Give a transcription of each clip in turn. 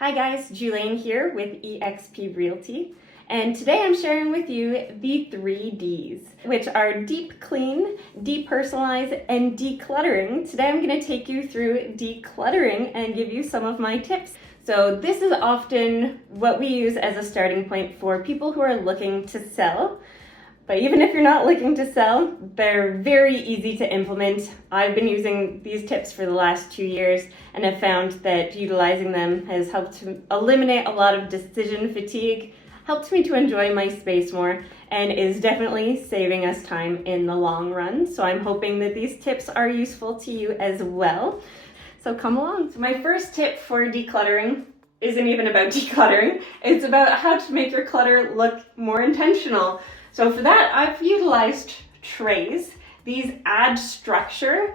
Hi guys, Julane here with eXp Realty, and today I'm sharing with you the 3 Ds, which are deep clean, depersonalize, and decluttering. Today I'm going to take you through decluttering and give you some of my tips. So this is often what we use as a starting point for people who are looking to sell. But even if you're not looking to sell, they're very easy to implement. I've been using these tips for the last 2 years and have found that utilizing them has helped to eliminate a lot of decision fatigue, helped me to enjoy my space more, and is definitely saving us time in the long run. So I'm hoping that these tips are useful to you as well. So come along. So my first tip for decluttering isn't even about decluttering. It's about how to make your clutter look more intentional. So for that, I've utilized trays. These add structure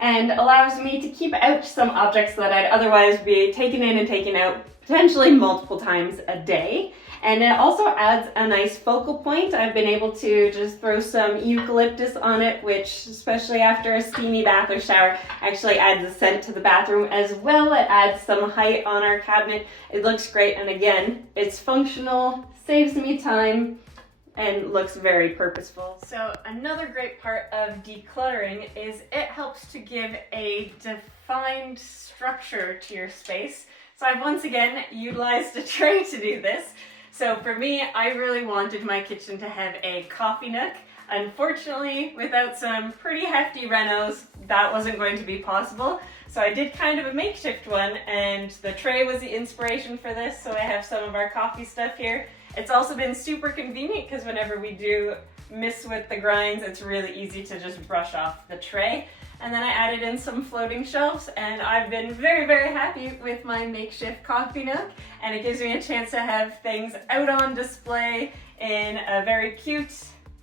and allows me to keep out some objects that I'd otherwise be taking in and taking out potentially multiple times a day. And it also adds a nice focal point. I've been able to just throw some eucalyptus on it, which, especially after a steamy bath or shower, actually adds a scent to the bathroom as well. It adds some height on our cabinet. It looks great, and again, it's functional, saves me time, and looks very purposeful. So another great part of decluttering is it helps to give a defined structure to your space. So I've once again utilized a tray to do this. So for me, I really wanted my kitchen to have a coffee nook. Unfortunately, without some pretty hefty renos, that wasn't going to be possible. So I did kind of a makeshift one, and the tray was the inspiration for this. So I have some of our coffee stuff here. It's also been super convenient because whenever we do miss with the grinds, it's really easy to just brush off the tray. And then I added in some floating shelves, and I've been very, very happy with my makeshift coffee nook. And it gives me a chance to have things out on display in a very cute,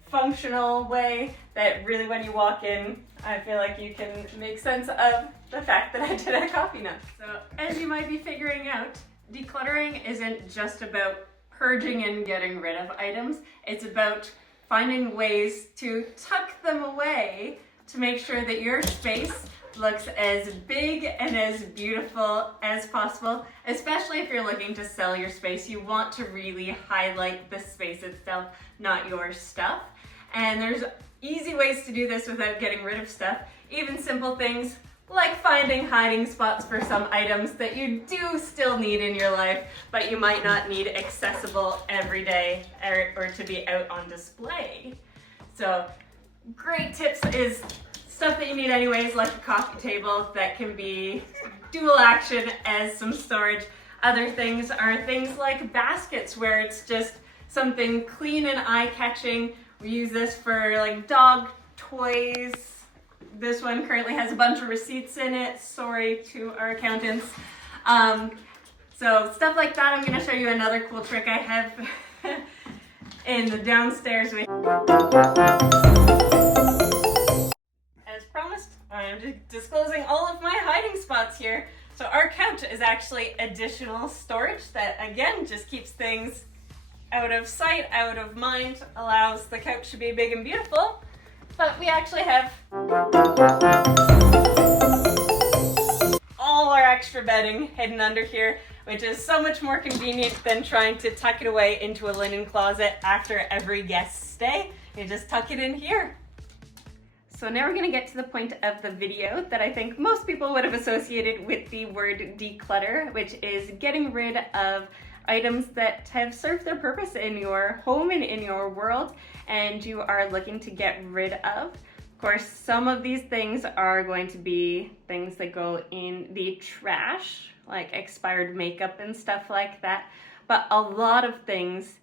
functional way that really, when you walk in, I feel like you can make sense of the fact that I did a coffee nook. So as you might be figuring out, decluttering isn't just about purging and getting rid of items. It's about finding ways to tuck them away to make sure that your space looks as big and as beautiful as possible. Especially if you're looking to sell your space, you want to really highlight the space itself, not your stuff. And there's easy ways to do this without getting rid of stuff. Even simple things like finding hiding spots for some items that you do still need in your life, but you might not need accessible every day or to be out on display. So great tips is stuff that you need anyways, like a coffee table that can be dual action as some storage. Other things are things like baskets where it's just something clean and eye-catching. We use this for like dog toys. This one currently has a bunch of receipts in it. Sorry to our accountants. So stuff like that. I'm going to show you another cool trick I have in the downstairs. As promised, I'm just disclosing all of my hiding spots here. So our couch is actually additional storage that, again, just keeps things out of sight, out of mind, allows the couch to be big and beautiful. But we actually have all our extra bedding hidden under here, which is so much more convenient than trying to tuck it away into a linen closet after every guest stay. You just tuck it in here. So now we're going to get to the point of the video that I think most people would have associated with the word declutter, which is getting rid of items that have served their purpose in your home and in your world, and you are looking to get rid of. Of course, some of these things are going to be things that go in the trash, like expired makeup and stuff like that, but a lot of things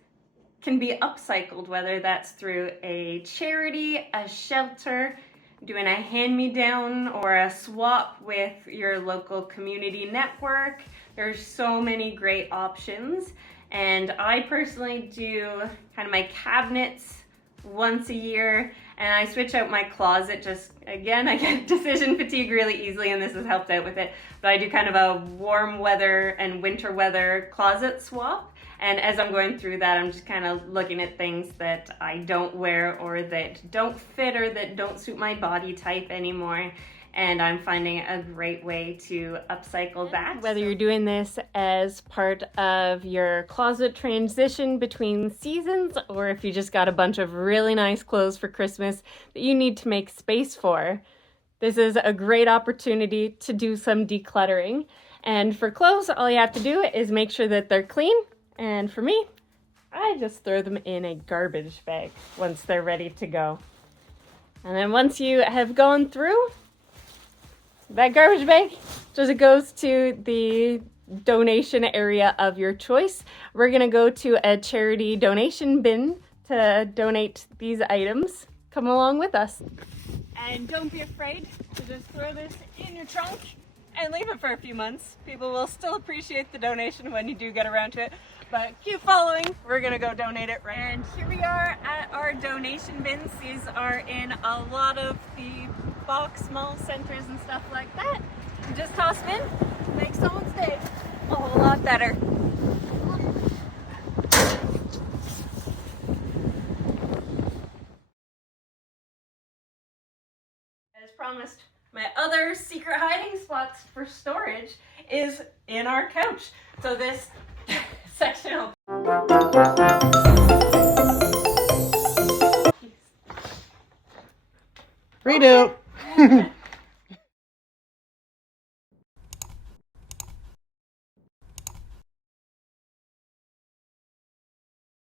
can be upcycled, whether that's through a charity, a shelter, doing a hand-me-down, or a swap with your local community network. There's so many great options, and I personally do kind of my cabinets once a year, and I switch out my closet. Just again, I get decision fatigue really easily, and this has helped out with it, but I do kind of a warm weather and winter weather closet swap. And as I'm going through that, I'm just kind of looking at things that I don't wear or that don't fit or that don't suit my body type anymore. and I'm finding a great way to upcycle that. Whether you're doing this as part of your closet transition between seasons, or if you just got a bunch of really nice clothes for Christmas that you need to make space for, this is a great opportunity to do some decluttering. And for clothes, all you have to do is make sure that they're clean. And for me, I just throw them in a garbage bag once they're ready to go. And then once you have gone through, that garbage bag just goes to the donation area of your choice. We're gonna go to a charity donation bin to donate these items. Come along with us. And don't be afraid to just throw this in your trunk and leave it for a few months. People will still appreciate the donation when you do get around to it. But keep following, we're gonna go donate it right now. And here we are at our donation bins. These are in a lot of the box mall centers and stuff like that. You just toss them in, make someone's day a whole lot better. As promised, my other secret hiding spots for storage is in our couch. So this section will Redo.